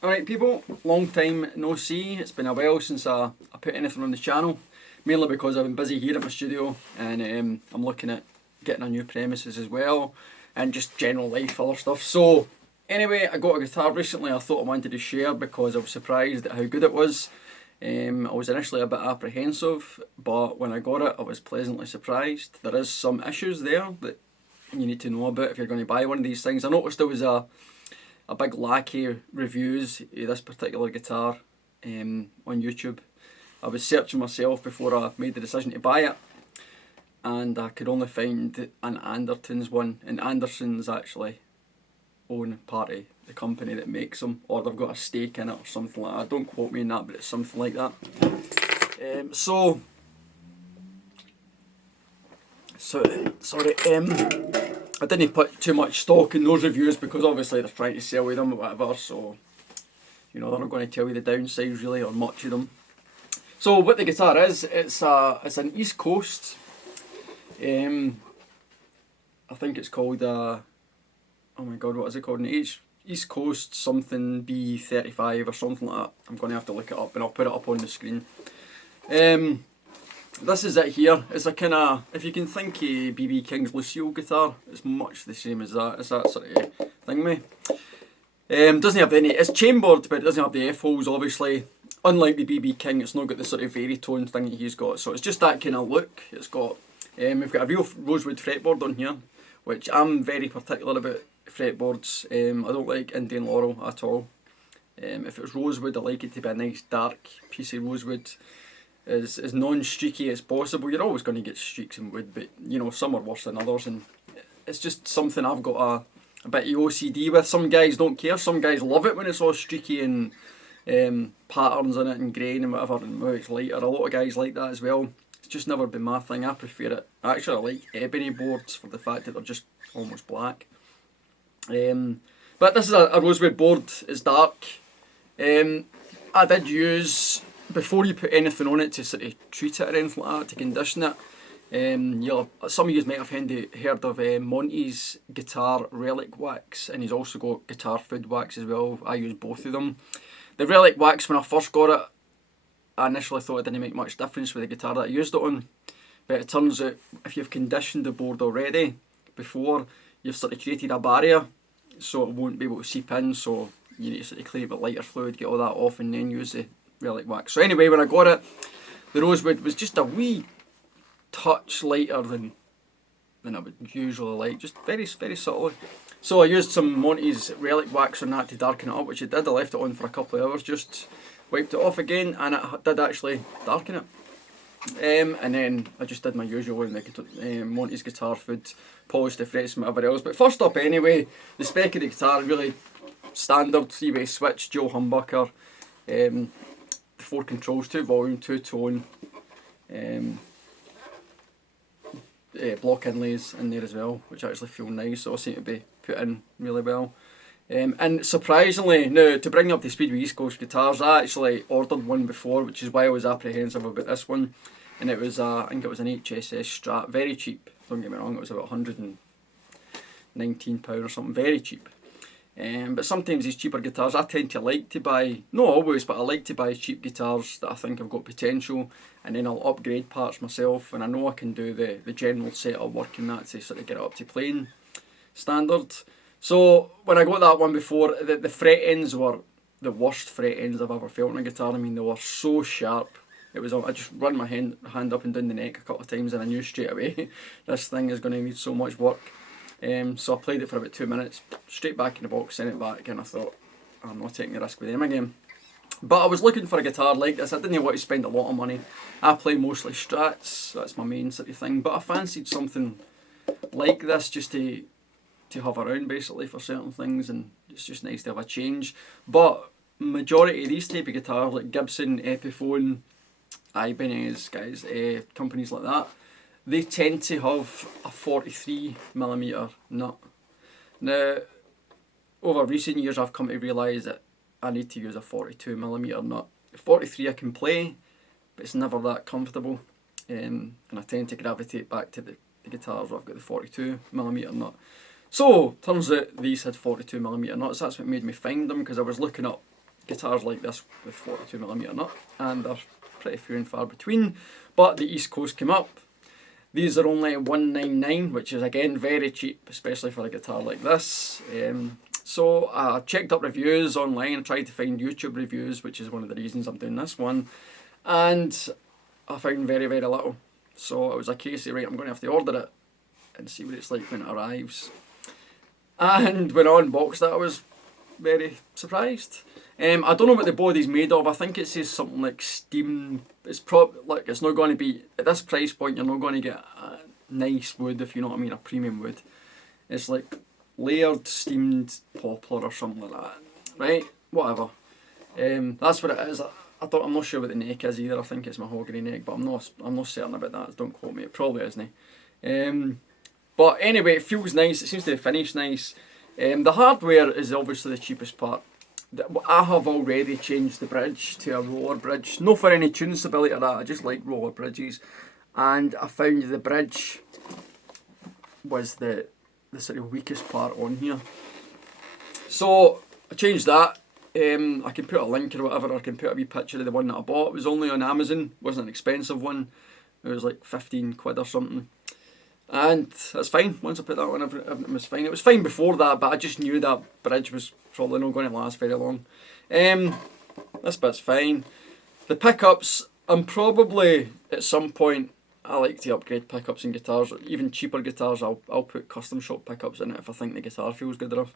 Alright people, long time no see. It's been a while since I put anything on the channel. Mainly because I've been busy here at my studio and I'm looking at getting a new premises as well. And just general life, other stuff. So anyway, I got a guitar recently I thought I wanted to share because I was surprised at how good it was. I was initially a bit apprehensive, but when I got it I was pleasantly surprised. There is some issues there that you need to know about if you're going to buy one of these things. I noticed there was a big lack of reviews of this particular guitar on YouTube. I was searching myself before I made the decision to buy it, and I could only find an Anderton's one, and Anderson's actually own part of the company that makes them, or they've got a stake in it or something like that. Don't quote me on that, but it's something like that. I didn't put too much stock in those reviews because obviously they're trying to sell with them or whatever, so you know they're not going to tell you the downsides really or much of them. So what the guitar is, it's an East Coast. I think it's called oh my god, what is it called? An East Coast something B35 or something like that. I'm going to have to look it up and I'll put it up on the screen. This is it here. It's a kind of, if you can think of BB King's Lucille guitar, it's much the same as that. It's that sort of thing, mate. Doesn't have any, it's chambered, but it doesn't have the F-holes, obviously. Unlike the BB King, it's not got the sort of varitone thing that he's got. So it's just that kind of look. It's got, we've got a real rosewood fretboard on here, which I'm very particular about fretboards. I don't like Indian laurel at all. If it was rosewood, I like it to be a nice dark piece of rosewood. As non-streaky as possible. You're always going to get streaks in wood, but you know, some are worse than others, and it's just something I've got a bit of OCD with. Some guys don't care, some guys love it when it's all streaky and patterns in it and grain and whatever, and when it's lighter. A lot of guys like that as well. It's just never been my thing. I prefer it. Actually, I like ebony boards for the fact that they're just almost black. But this is a rosewood board. It's dark. I did use, before you put anything on it to sort of treat it or anything like that, to condition it, some of you might have heard of Monty's guitar relic wax, and he's also got guitar food wax as well. I use both of them. The relic wax, when I first got it, I initially thought it didn't make much difference with the guitar that I used it on, but it turns out if you've conditioned the board already before, you've sort of created a barrier so it won't be able to seep in, so you need to sort of clean it with lighter fluid, get all that off, and then use the relic wax. So anyway, when I got it, the rosewood was just a wee touch lighter than I would usually like, just very, very subtly. So I used some Monty's relic wax on that to darken it up, which it did. I left it on for a couple of hours, just wiped it off again, and it did actually darken it. And then I just did my usual in the Monty's guitar food, polished the frets and whatever else. But first up anyway, the spec of the guitar, really standard 3-way switch, dual humbucker, 4 controls, 2 volume, 2 tone, block inlays in there as well, which actually feel nice, so seem to be put in really well. And surprisingly, now to bring up the speed with East Coast guitars, I actually ordered one before, which is why I was apprehensive about this one, and it was I think it was an HSS Strat, very cheap, don't get me wrong, it was about £119 or something, very cheap. But sometimes these cheaper guitars, I tend to like to buy, not always, but I like to buy cheap guitars that I think have got potential, and then I'll upgrade parts myself, and I know I can do the general setup work in that to sort of get it up to playing standard. So when I got that one before, the fret ends were the worst fret ends I've ever felt on a guitar. I mean, they were so sharp. It was, I just run my hand up and down the neck a couple of times and I knew straight away this thing is going to need so much work. So I played it for about 2 minutes, straight back in the box, sent it back, and I thought, I'm not taking the risk with them again. But I was looking for a guitar like this. I didn't want to spend a lot of money. I play mostly Strats, that's my main sort of thing, but I fancied something like this just to have around basically for certain things, and it's just nice to have a change. But majority of these type of guitars, like Gibson, Epiphone, Ibanez, guys, companies like that, they tend to have a 43mm nut. Now, over recent years I've come to realise that I need to use a 42mm nut. 43 I can play, but it's never that comfortable, and I tend to gravitate back to the guitars where I've got the 42mm nut. So, turns out these had 42mm nuts. That's what made me find them, because I was looking up guitars like this with 42mm nut, and they're pretty few and far between. But the East Coast came up. These are only $199, which is again very cheap, especially for a guitar like this. So I checked up reviews online, tried to find YouTube reviews, which is one of the reasons I'm doing this one, and I found very, very little. So it was a case of, right, I'm going to have to order it and see what it's like when it arrives. And when I unboxed it, I was very surprised. I don't know what the body's made of. I think it says something like steam. It's like it's not going to be, at this price point, you're not going to get a nice wood, if you know what I mean, a premium wood. It's like layered steamed poplar or something like that, right? Whatever. That's what it is. I'm not sure what the neck is either. I think it's mahogany neck, but I'm not certain about that. Don't quote me. It probably isn't. But anyway, it feels nice. It seems to finish nice. The hardware is obviously the cheapest part. I have already changed the bridge to a roller bridge. Not for any tune stability or that. I just like roller bridges, and I found the bridge was the sort of weakest part on here. So I changed that. I can put a link or whatever, or I can put a wee picture of the one that I bought. It was only on Amazon. It wasn't an expensive one. It was like 15 quid or something. And that's fine. Once I put that on, everything was fine. It was fine before that, but I just knew that bridge was probably not going to last very long. This bit's fine. The pickups, I'm probably at some point, I like to upgrade pickups in guitars. Even cheaper guitars, I'll put custom shop pickups in it if I think the guitar feels good enough,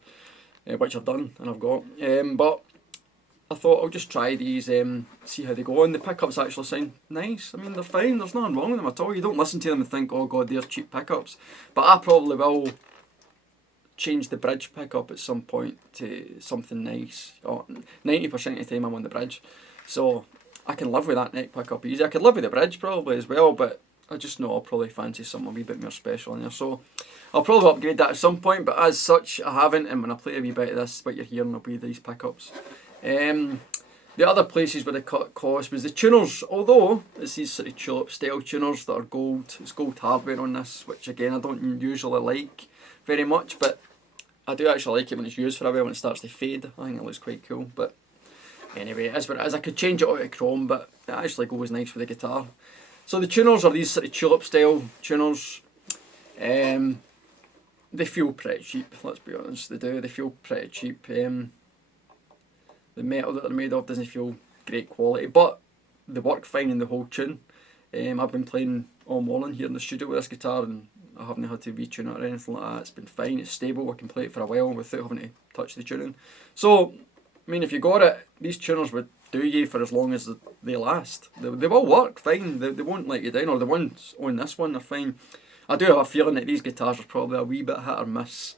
which I've done and I've got. But I thought I'll just try these, see how they go. And the pickups actually sound nice. I mean, they're fine. There's nothing wrong with them at all. You don't listen to them and think, oh god, they're cheap pickups. But I probably will change the bridge pickup at some point to something nice. 90% of the time I'm on the bridge. So I can live with that neck pickup easy. I could live with the bridge probably as well, but I just know I'll probably fancy something a wee bit more special in there. So I'll probably upgrade that at some point, but as such I haven't, and when I play a wee bit of this, what you're hearing will be these pickups. The other places where they cut cost was the tuners, although it's these sort of tulip style tuners that are gold. It's gold hardware on this, which again I don't usually like very much, but I do actually like it when it's used for a while, when it starts to fade. I think it looks quite cool, but anyway, it is what it is. I could change it out of chrome, but it actually goes nice with the guitar. So the tuners are these sort of tulip style tuners. They feel pretty cheap, let's be honest, they do. They feel pretty cheap. The metal that they're made of doesn't feel great quality, but they work fine in the whole tune. I've been playing all morning here in the studio with this guitar, and I haven't had to retune it or anything like that. It's been fine, it's stable, I can play it for a while without having to touch the tuning. So, I mean, if you got it, these tuners would do you for as long as they last. They will work fine, they won't let you down, or the ones on this one are fine. I do have a feeling that these guitars are probably a wee bit hit or miss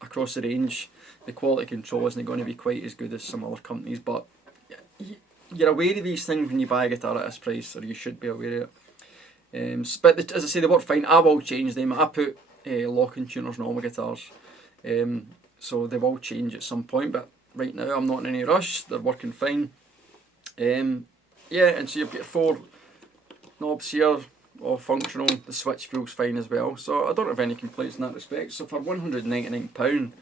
across the range. The quality control isn't going to be quite as good as some other companies, but you're aware of these things when you buy a guitar at this price, or you should be aware of it. But as I say, they work fine. I will change them. I put lock-in tuners on all my guitars, so they will change at some point, but right now I'm not in any rush. They're working fine. Yeah, and so you've got 4 knobs here, all functional. The switch feels fine as well, so I don't have any complaints in that respect. So for £199,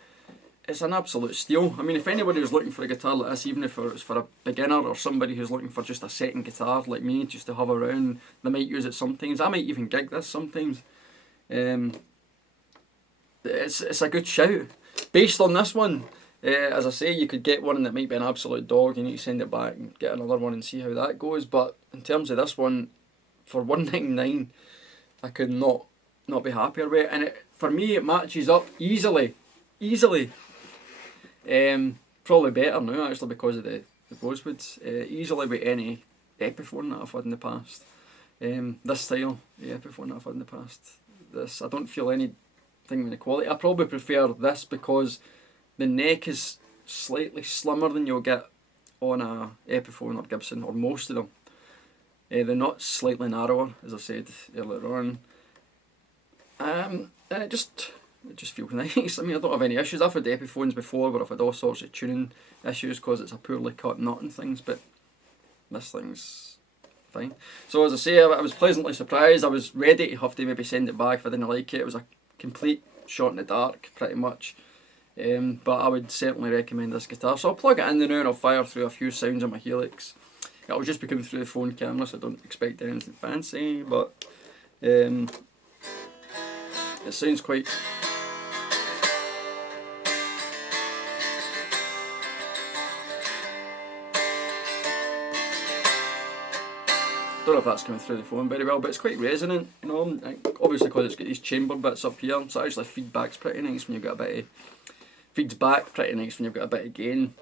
it's an absolute steal. I mean, if anybody was looking for a guitar like this, even if it was for a beginner or somebody who's looking for just a second guitar like me, just to have around, they might use it sometimes. I might even gig this sometimes. It's a good shout. Based on this one, as I say, you could get one that might be an absolute dog. You need to send it back and get another one and see how that goes. But in terms of this one, for £199, I could not be happier with it. And for me, it matches up easily. Probably better now actually because of the Rosewoods. Easily with any Epiphone that I've had in the past. This style, the Epiphone that I've had in the past. This, I don't feel anything with the quality. I probably prefer this because the neck is slightly slimmer than you'll get on a Epiphone or Gibson, or most of them. They're not slightly narrower, as I said earlier on. And it just feels nice. I mean, I don't have any issues. I've had Epiphones before where I've had all sorts of tuning issues because it's a poorly cut nut and things, but this thing's fine. So as I say, I was pleasantly surprised. I was ready to have to maybe send it back if I didn't like it. It was a complete shot in the dark, pretty much. But I would certainly recommend this guitar. So I'll plug it in there now and I'll fire through a few sounds on my Helix. It'll just be coming through the phone camera, so I don't expect anything fancy, but it sounds quite... Don't know if that's coming through the phone very well, but it's quite resonant, you know, obviously because it's got these chamber bits up here, so actually feedback's pretty nice when you've got a bit of... Feeds back pretty nice when you've got a bit of gain.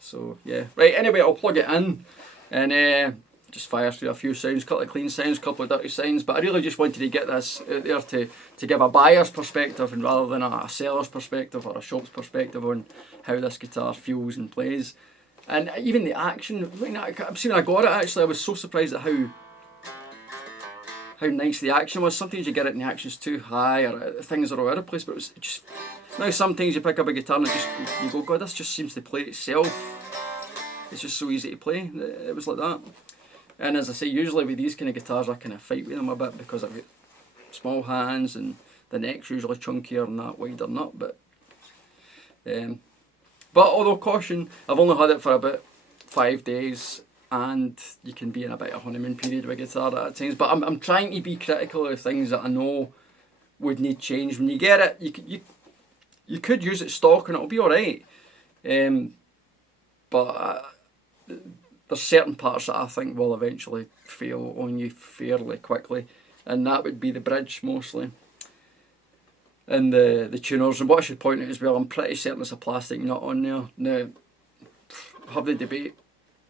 So yeah, right, anyway, I'll plug it in and just fire through a few sounds, couple of clean sounds, couple of dirty sounds, but I really just wanted to get this out there to give a buyer's perspective and rather than a seller's perspective or a shop's perspective on how this guitar feels and plays. And even the action, when I got it actually, I was so surprised at how nice the action was. Sometimes you get it and the action's too high or things are all over the place, but it was just... Now sometimes you pick up a guitar and you go, God, this just seems to play itself. It's just so easy to play. It was like that. And as I say, usually with these kind of guitars I kind of fight with them a bit because I've got small hands and the neck's usually chunkier and that wider nut. But although caution, I've only had it for about 5 days and you can be in a bit of a honeymoon period with a guitar at times. But I'm trying to be critical of things that I know would need change. When you get it, you could use it stock and it'll be alright. But there's certain parts that I think will eventually fail on you fairly quickly. And that would be the bridge mostly. And the tuners. And what I should point out as well, I'm pretty certain there's a plastic nut on there. Now, have the debate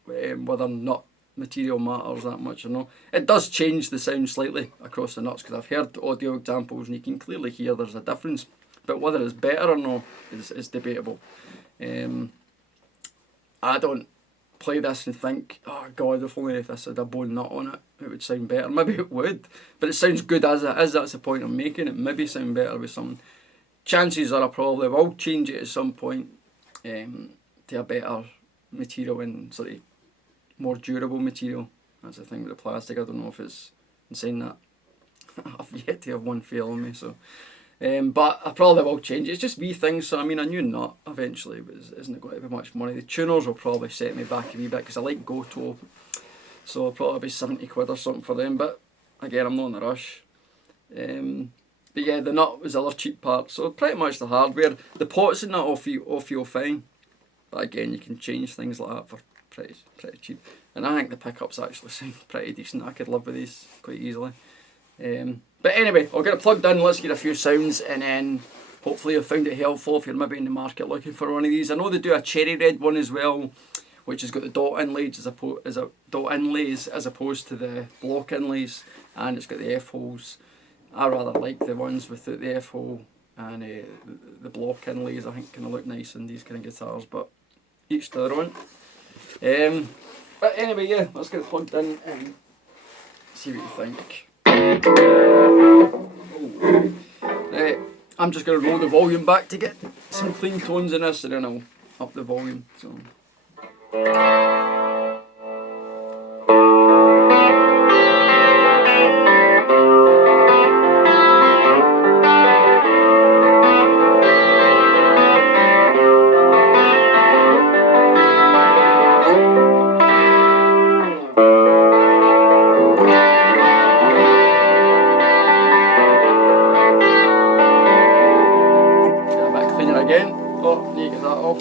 whether nut material matters that much or not. It does change the sound slightly across the nuts because I've heard audio examples and you can clearly hear there's a difference. But whether it's better or not is debatable. I don't play this and think, oh God, if only this had a bone nut on it, it would sound better. Maybe it would, but it sounds good as it is. That's the point I'm making. It maybe sound better with some. Chances are I probably will change it at some point to a better material and sort of more durable material. That's the thing with the plastic. I don't know if it's insane that I've yet to have one fail on me. So. But I probably will change it. It's just wee things, so I mean a new nut eventually isn't going to be much money. The tuners will probably set me back a wee bit because I like Goto, so it'll probably be 70 quid or something for them, but again I'm not in a rush. But yeah, the nut was the other cheap part, so pretty much the hardware. The pots and that all feel fine, but again you can change things like that for pretty cheap. And I think the pickups actually sound pretty decent. I could live with these quite easily. But anyway, I'll get it plugged in, let's get a few sounds, and then hopefully you've found it helpful if you're maybe in the market looking for one of these. I know they do a cherry red one as well, which has got the dot inlays as opposed to the block inlays, and it's got the F-holes. I rather like the ones without the F-hole, and the block inlays I think kind of look nice in these kind of guitars, but each to their own. But anyway, yeah, let's get it plugged in and see what you think. I'm just going to roll the volume back to get some clean tones in this, and then I'll up the volume. So. Again, oh, need to get that off.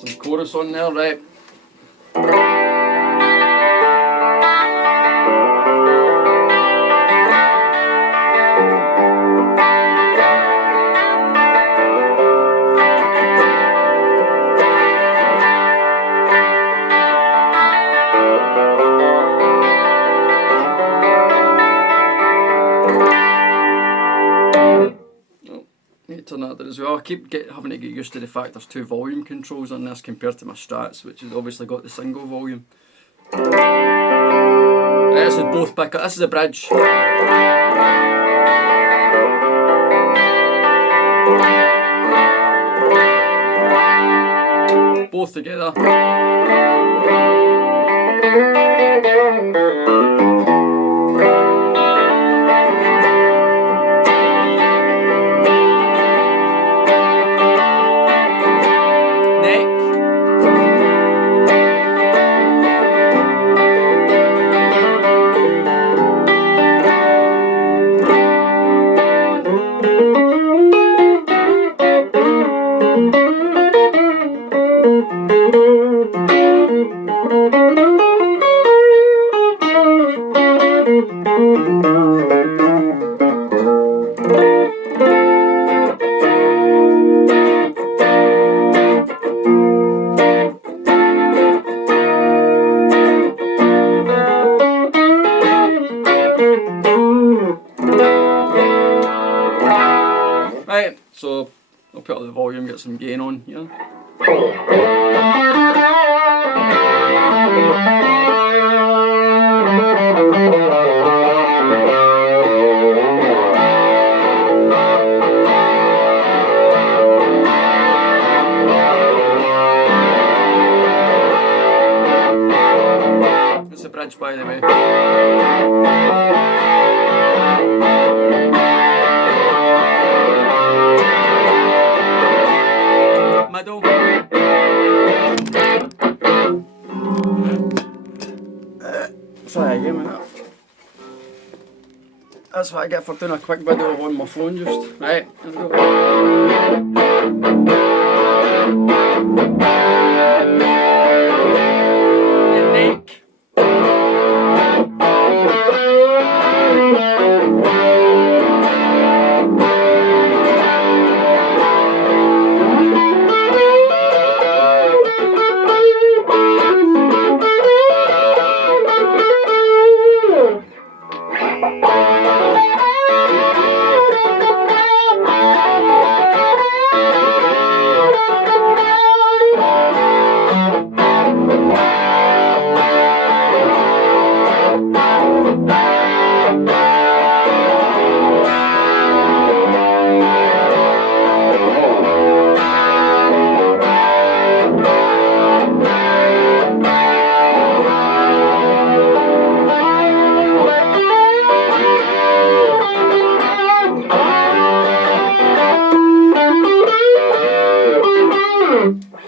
Some chorus on there, right? Turn that there as well. I keep having to get used to the fact there's two volume controls on this compared to my Strats, which has obviously got the single volume. This is both pickup. This is a bridge. Both together. Right, so I'll put up the volume, get some gain on here. It's a bridge, by the way. Middle. Try again with that. That's what I get for doing a quick video on my phone just. Right, here we go. The neck.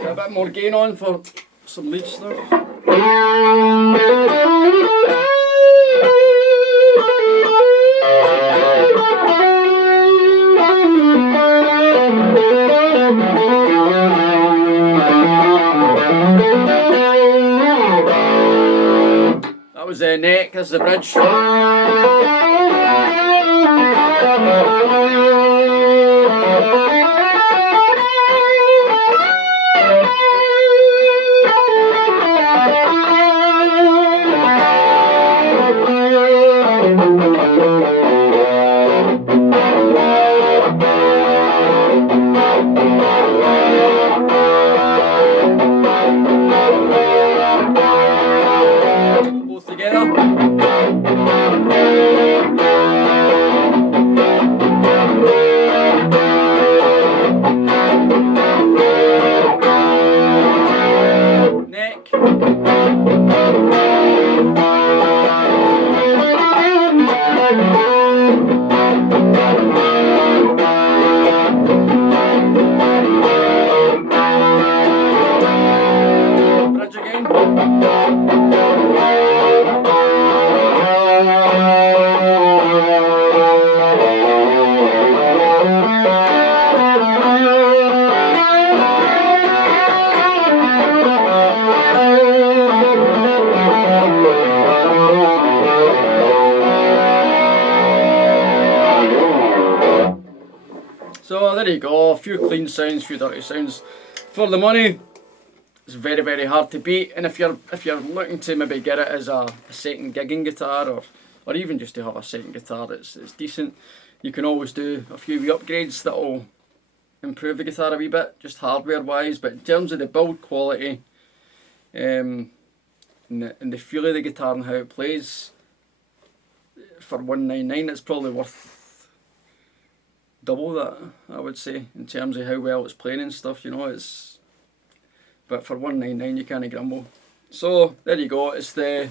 A bit more gain on for some lead stuff. That was the neck, this is the bridge. Both together. Bridge again. So there you go, a few clean sounds, a few dirty sounds. For the money, it's very, very hard to beat. And if you're looking to maybe get it as a second gigging guitar, or even just to have a second guitar, it's decent. You can always do a few wee upgrades that'll improve the guitar a wee bit, just hardware wise. But in terms of the build quality, and the feel of the guitar and how it plays, for $199 it's probably worth double that, I would say, in terms of how well it's playing and stuff, you know. But for $199 you can't grumble. So there you go, it's the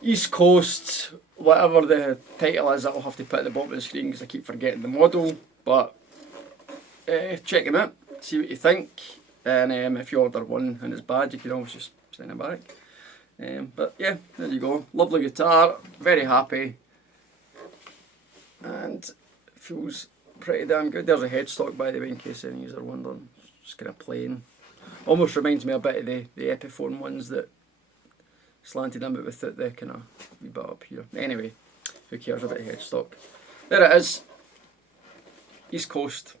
East Coast, whatever the title is, I'll have to put at the bottom of the screen because I keep forgetting the model. But check them out, see what you think, and if you order one and it's bad, you can always just send it back. But yeah, there you go, lovely guitar, very happy, and feels pretty damn good. There's a headstock, by the way, in case any of you are wondering. Just kind of plain. Almost reminds me a bit of the Epiphone ones that slanted in, but with the kind of wee bit up here. Anyway, who cares about the headstock? There it is. East Coast